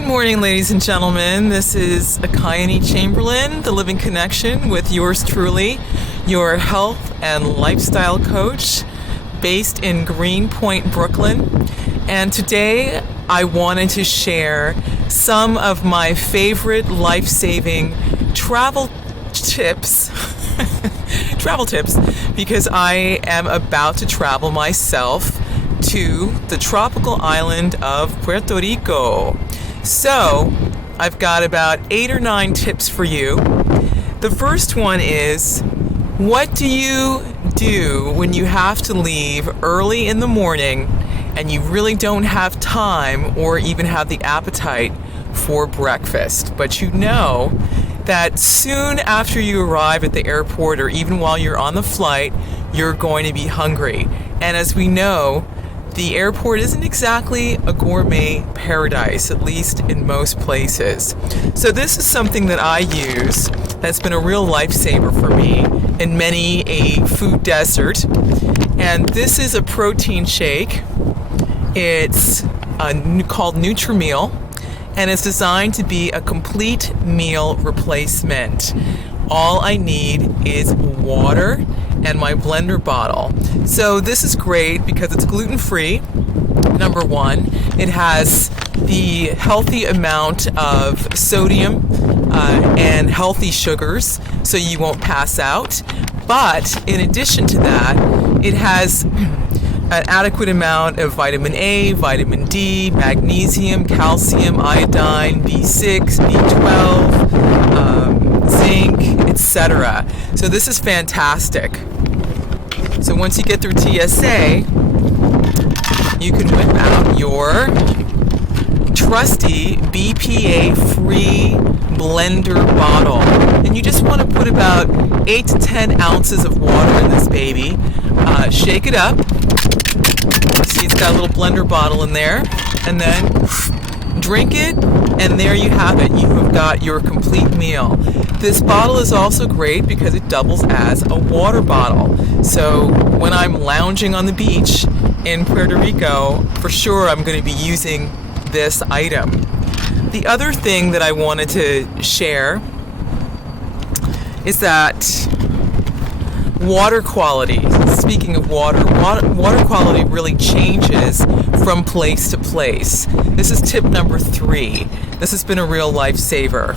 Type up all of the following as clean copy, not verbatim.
Good morning, ladies and gentlemen. This is Ekayani Chamberlin, the Living Connection, with yours truly, your health and lifestyle coach based in Greenpoint, Brooklyn. And today I wanted to share some of my favorite life-saving travel tips because I am about to travel myself to the tropical island of Puerto Rico. So I've got about 8 or 9 tips for you. The first one is, what do you do when you have to leave early in the morning and you really don't have time or even have the appetite for breakfast, but you know that soon after you arrive at the airport or even while you're on the flight, you're going to be hungry. And as we know, the airport isn't exactly a gourmet paradise, at least in most places. So this is something that I use that's been a real lifesaver for me in many a food desert. And this is a protein shake. It's called Nutrimeal, and it's designed to be a complete meal replacement. All I need is water and my blender bottle. So this is great because it's gluten-free, number one. It has the healthy amount of sodium and healthy sugars, so you won't pass out. But in addition to that, it has an adequate amount of vitamin A, vitamin D, magnesium, calcium, iodine, B6, B12, zinc, etc. So this is fantastic. So once you get through TSA, you can whip out your trusty BPA-free blender bottle. And you just want to put about 8 to 10 ounces of water in this baby. Shake it up. See, it's got a little blender bottle in there. And then drink it, and there you have it. You have got your complete meal. This bottle is also great because it doubles as a water bottle. So when I'm lounging on the beach in Puerto Rico, for sure I'm going to be using this item. The other thing that I wanted to share is that water quality. Speaking of water quality really changes from place to place. This is tip number 3. This has been a real lifesaver.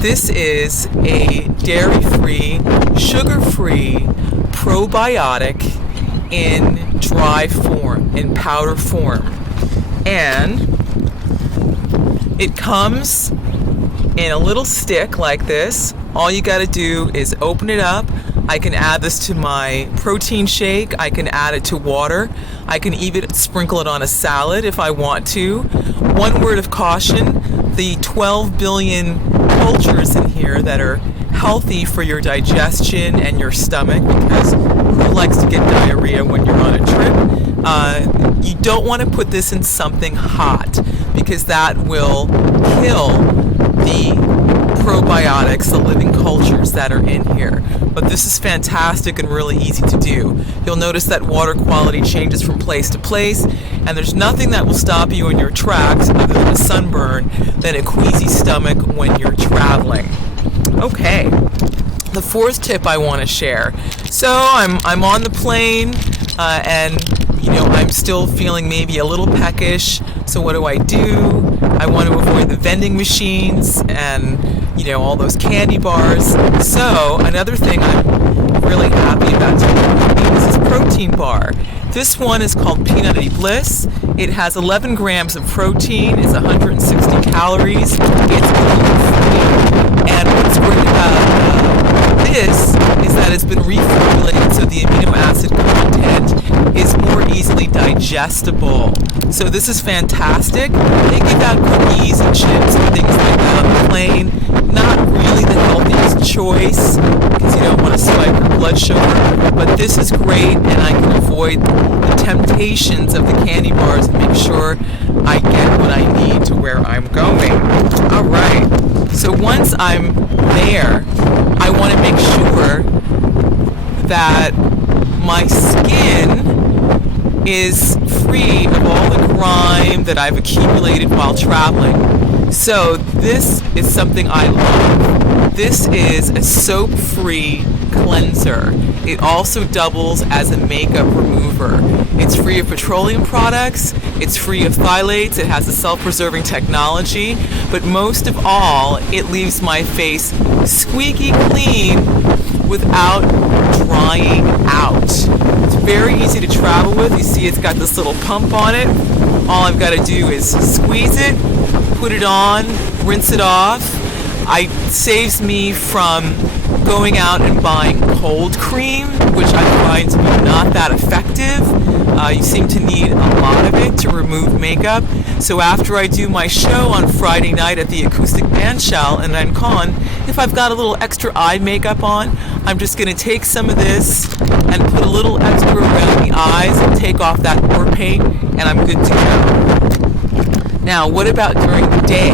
This is a dairy-free, sugar-free probiotic in dry form, in powder form. And it comes in a little stick like this. All you got to do is open it up. I can add this to my protein shake. I can add it to water. I can even sprinkle it on a salad if I want to. One word of caution, the 12 billion cultures in here that are healthy for your digestion and your stomach, because who likes to get diarrhea when you're on a trip? You don't want to put this in something hot because that will kill the probiotics, the living cultures that are in here. But this is fantastic and really easy to do. You'll notice that water quality changes from place to place, and there's nothing that will stop you in your tracks other than a sunburn than a queasy stomach when you're traveling. Okay, the 4th tip I want to share. So I'm on the plane and I'm still feeling maybe a little peckish. So what do? I want to avoid the vending machines and all those candy bars. So another thing I'm really happy about taking is this protein bar. This one is called Peanutty Bliss. It has 11 grams of protein. It's 160 calories. It's gluten-free. And what's great about this is that it's been reformulated so the amino acid content is more easily digestible. So this is fantastic. They give out cookies and chips and things like that on the plane. Not really the healthiest choice because you don't want to spike your blood sugar, but this is great, and I can avoid the temptations of the candy bars and make sure I get what I need to where I'm going. All right, so once I'm there, I want to make sure that my skin is free of all the grime that I've accumulated while traveling. So this is something I love. This is a soap-free cleanser. It also doubles as a makeup remover. It's free of petroleum products, it's free of phthalates, it has a self-preserving technology, but most of all, it leaves my face squeaky clean without drying out. It's very easy to travel with. You see it's got this little pump on it. All I've got to do is squeeze it, put it on, rinse it off. It saves me from going out and buying cold cream, which I find to be not that effective. You seem to need a lot of it to remove makeup. So after I do my show on Friday night at the Acoustic Bandshell in Ancon, if I've got a little extra eye makeup on, I'm just going to take some of this and put a little extra around the eyes and take off that pore paint, and I'm good to go. Now, what about during the day?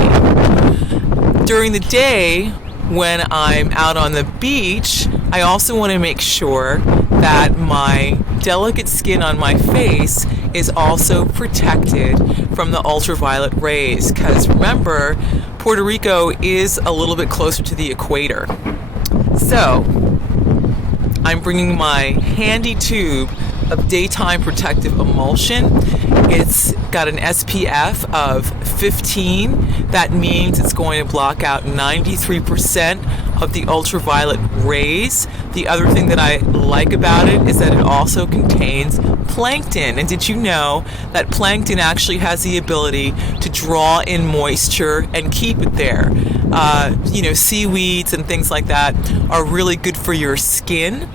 During the day, when I'm out on the beach, I also want to make sure that my delicate skin on my face is also protected from the ultraviolet rays, because remember, Puerto Rico is a little bit closer to the equator. So I'm bringing my handy tube of daytime protective emulsion. It's got an SPF of 15. That means it's going to block out 93% of the ultraviolet rays. The other thing that I like about it is that it also contains plankton. And did you know that plankton actually has the ability to draw in moisture and keep it there? Seaweeds and things like that are really good for your skin.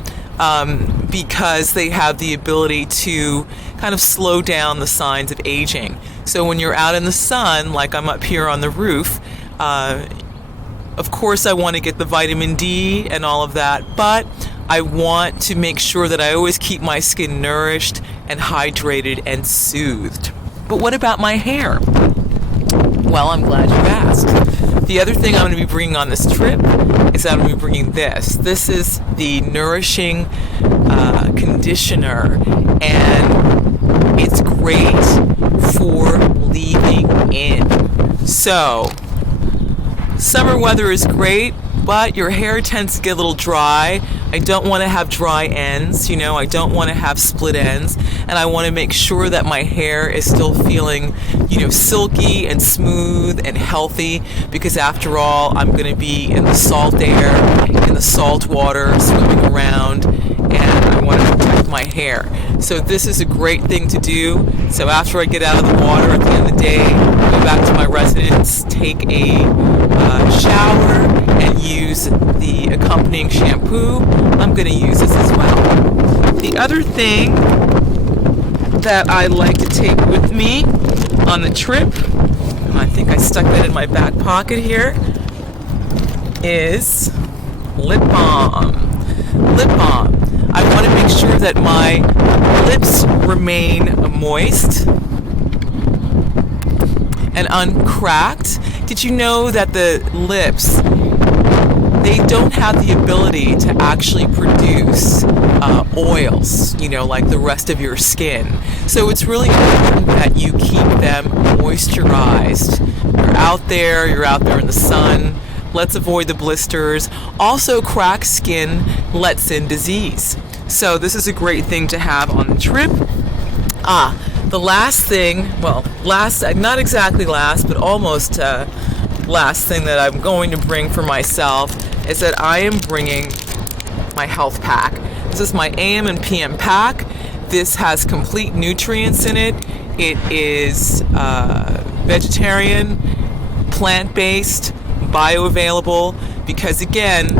Because they have the ability to kind of slow down the signs of aging. So when you're out in the sun, like I'm up here on the roof, of course I want to get the vitamin D and all of that, but I want to make sure that I always keep my skin nourished and hydrated and soothed. But what about my hair? Well, I'm glad you asked. The other thing I'm going to be bringing on this trip is that I'm going to be bringing this. This is the nourishing conditioner, and it's great for leaving in. So, summer weather is great, but your hair tends to get a little dry. I don't want to have dry ends, I don't want to have split ends, and I want to make sure that my hair is still feeling, silky and smooth and healthy, because after all, I'm going to be in the salt air, in the salt water, swimming around, and I want to protect my hair. So this is a great thing to do. So after I get out of the water at the end of the day, go back to my residence, take a shower, and use the accompanying shampoo. I'm going to use this as well. The other thing that I like to take with me on the trip, and I think I stuck that in my back pocket here, is lip balm. Lip balm. I want to make sure that my lips remain moist and uncracked. Did you know that the lips, they don't have the ability to actually produce oils, like the rest of your skin. So it's really important that you keep them moisturized. You're out there in the sun. Let's avoid the blisters. Also, cracked skin lets in disease. So this is a great thing to have on the trip. The last thing, not exactly last, but almost last thing that I'm going to bring for myself is that I am bringing my health pack. This is my AM and PM pack. This has complete nutrients in it. It is vegetarian, plant-based, bioavailable, because again,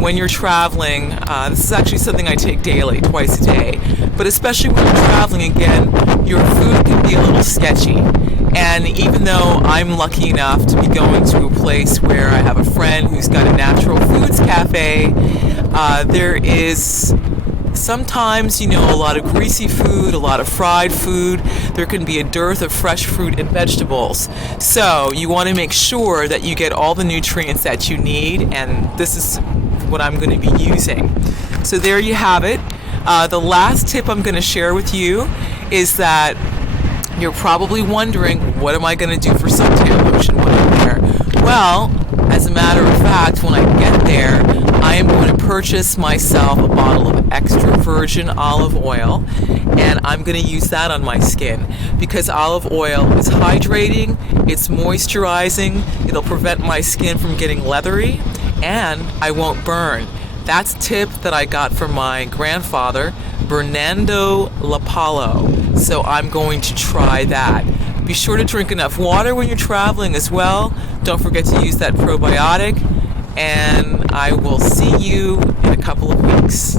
when you're traveling, this is actually something I take daily, twice a day, but especially when you're traveling again, your food can be a little sketchy. And even though I'm lucky enough to be going to a place where I have a friend who's got a natural foods cafe, there is sometimes, a lot of greasy food, a lot of fried food. There can be a dearth of fresh fruit and vegetables. So you want to make sure that you get all the nutrients that you need, and this is what I'm going to be using. So there you have it. The last tip I'm going to share with you is that you're probably wondering, what am I going to do for suntan lotion when I'm there? Well, as a matter of fact, when I get there, I am going to purchase myself a bottle of extra virgin olive oil, and I'm going to use that on my skin because olive oil is hydrating, it's moisturizing, it'll prevent my skin from getting leathery, and I won't burn. That's a tip that I got from my grandfather, Bernando LaPallo. So I'm going to try that. Be sure to drink enough water when you're traveling as well. Don't forget to use that probiotic. And I will see you in a couple of weeks.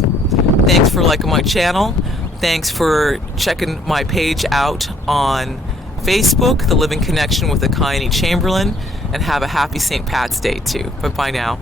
Thanks for liking my channel. Thanks for checking my page out on Facebook, The Living Connection with Ekayani Chamberlin. And have a happy St. Pat's Day too. Bye-bye now.